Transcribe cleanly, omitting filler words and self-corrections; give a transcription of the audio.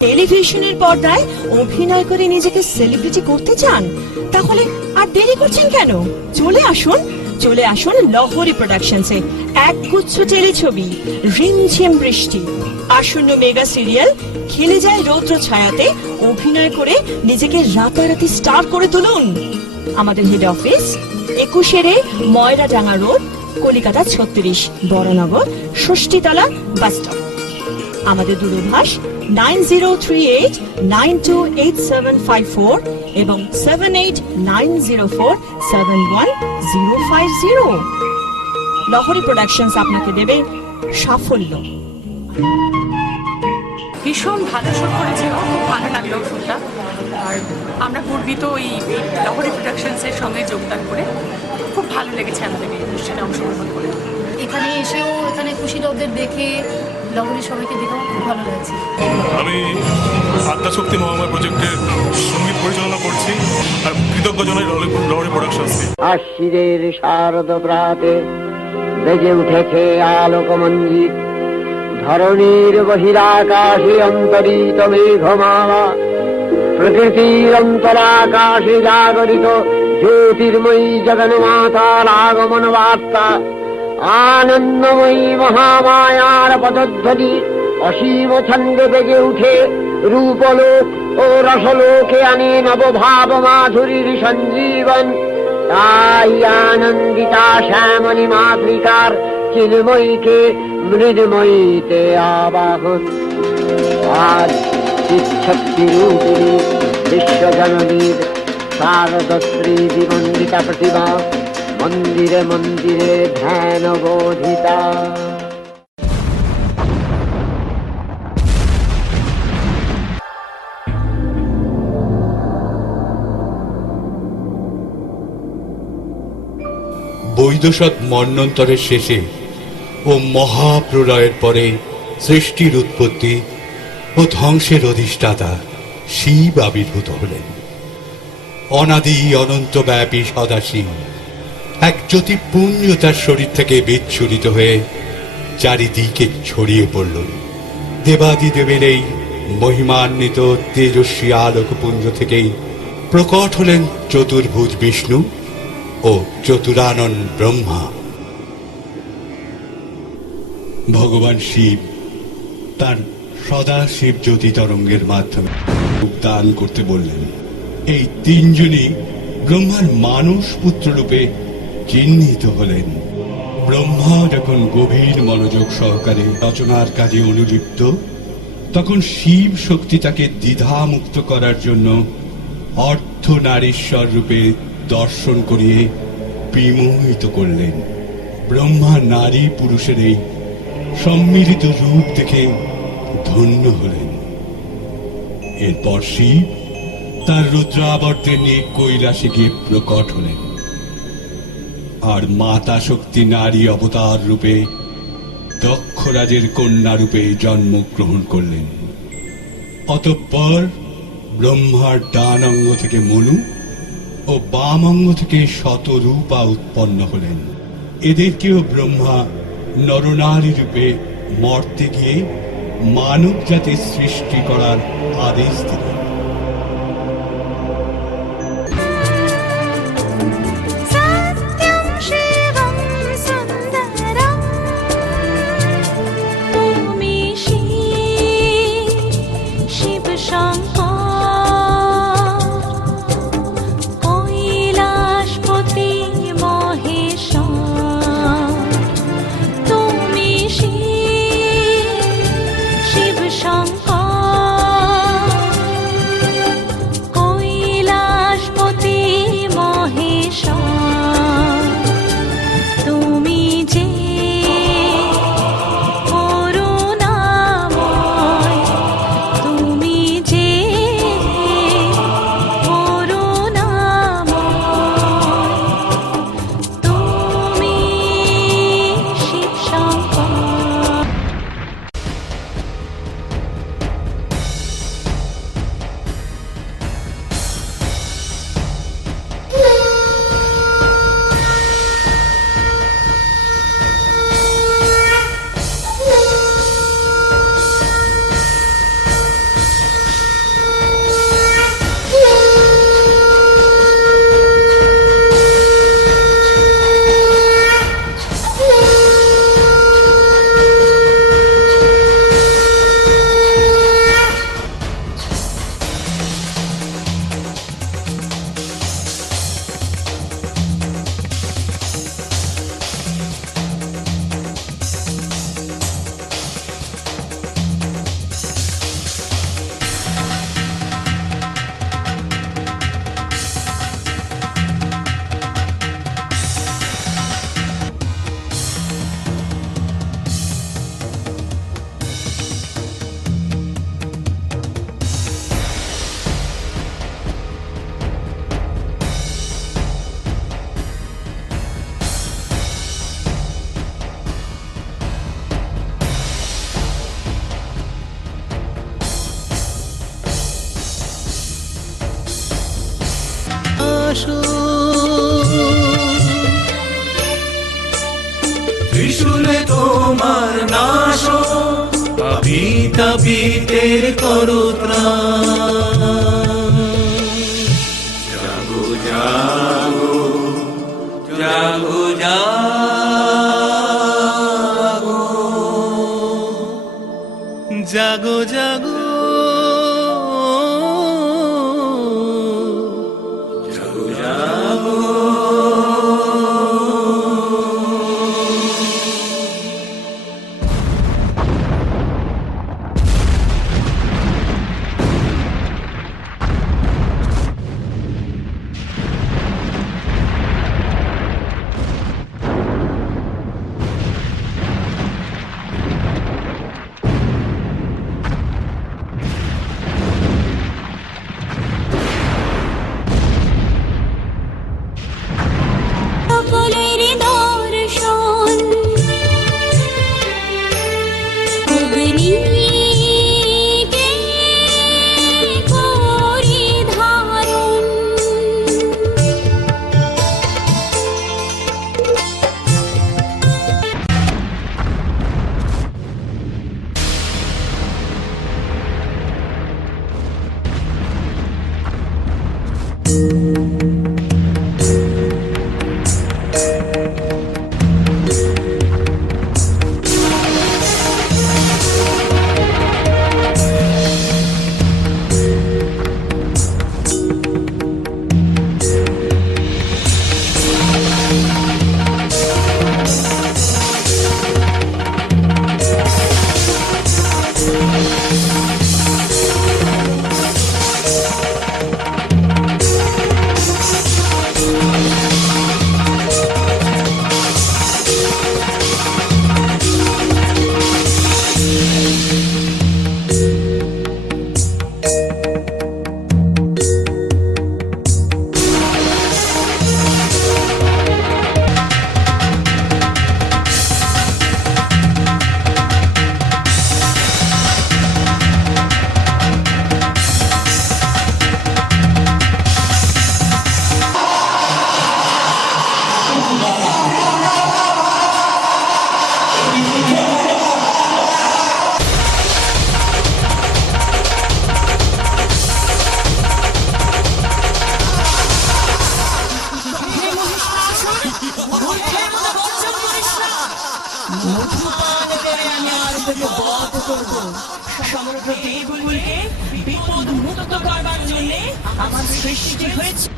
টেলিভিশনের পর্দায় অভিনয় করে নিজেকে সেলিব্রিটি করতে চান? তাহলে আর দেরি করছেন কেন? চলে আসুন লহরী প্রোডাকশনসে। একগুচ্ছ টেলিছবি, রিমঝিম বৃষ্টি, আসন্ন মেগা সিরিয়াল খেলে যায় রৌদ্র ছায়াতে অভিনয় করে নিজেকে রাতারাতি স্টার করে তুলুন। আমাদের head office 21 Moyradanga road, Kolkata 36, Baranagar, Shashthitala bus stop. আমাদের দূরভাষ 9038928754 এবং 7890471050। লহরী প্রোডাকশনস আপনাকে দেবে সাফল্য। ভীষণ ভালো শুট করেছিল, খুব ভালো লাগলো শুটটা। আর আমরা গর্বিত এই লহরী প্রোডাকশনসের সঙ্গে যোগদান করে। খুব ভালো লেগেছে আমাদের এই অনুষ্ঠানে অংশগ্রহণ করে। এখানে এসেও এখানে খুশি লোকদের দেখে, লহরী সবাইকে দেখে আমার খুব ভালো লাগছে। আমি আদ্যাশক্তি মহামায়া প্রজেক্টের সঙ্গীত পরিচালনা করছি আর কৃতজ্ঞ জানাই লহরী প্রোডাকশনসকে। আশ্বিরের শারদ প্রাতে বেজে উঠেছে আলোকমঞ্জিত, ধরণীর বহিরাকাশে অন্তরিত মেঘমালা, প্রকৃতির অন্তরাকাশে জাগরিত জ্যোতির্ময়ী জগন্মাতার আগমন বার্তা, আনন্দময়ী মহামায়ার পদধ্বনি অসীম ছন্দে বেজে উঠে রূপলোক ও রসলোকে আনে নবভাব মাধুরীর সঞ্জীবন। তাই আনন্দিতা শ্যামলী মাতৃকার চিন্ময়ীকে মৃন্ময়ীতে আবাহন। আজ চিচ্ছক্তি রূপিণী বিশ্বজননীর শারদশ্রী বিমণ্ডিতা প্রতিভা মন্দিরে মন্দিরে ধ্যান বোধিতা। বৈদশক মন্বন্তরের শেষে ও মহাপ্রলয়ের পরে সৃষ্টির উৎপত্তি ও ধ্বংসের অধিষ্ঠাতা শিব আবির্ভূত হলেন। অনাদি অনন্তব্যাপী সদাশিব এক জ্যোতিপুঞ্জ তার শরীর থেকে বিচ্ছুরিত হয়ে চারিদিকে ছড়িয়ে পড়ল। দেবাদিদেবের এই মহিমান্বিত তেজস্বী আলোকপুঞ্জ থেকেই প্রকট হলেন চতুর্ভুজ বিষ্ণু ও চতুরানন ব্রহ্মা। ভগবান শিব তার সদাশিব জ্যোতি তরঙ্গের মাধ্যমে দান করতে বললেন। এই তিনজনই ব্রহ্মার মানস পুত্র রূপে চিহ্নিত হলেন। ব্রহ্মা যখন গভীর মনোযোগ সহকারে রচনার কাজে অনুলিপ্ত, তখন শিব শক্তি তাকে দ্বিধামুক্ত করার জন্য অর্ধনারীশ্বর রূপে দর্শন করিয়ে বিমোহিত করলেন। ব্রহ্মা নারী পুরুষের এই সম্মিলিত রূপ দেখে ধন্য হলেন। এরপর শিব তার রুদ্রাবর্তের নিয়ে কৈলাসে গিয়ে প্রকট হলেন আর মাতা শক্তি নারী অবতার রূপে দক্ষরাজের কন্যা রূপে জন্মগ্রহণ করলেন। অতঃপর ব্রহ্মার ডান অঙ্গ থেকে মনু ও বাম অঙ্গ থেকে শতরূপা উৎপন্ন হলেন। এদেরকেও ব্রহ্মা নরনারী রূপে মর্তে গিয়ে মানব জাতির সৃষ্টি করার আদেশ দিলেন। আসো, ত্রিশূলে তোমার নাশ, তাপিতের করো ত্রাণ। জাগো জাগো জাগো জাগো জাগো জাগো সকলের দর্শন অগ্নিকে পরিধারণ। সমগ্র দেবকুলকে বিপদ মুক্ত করবার জন্য আমার সৃষ্টি হয়েছে।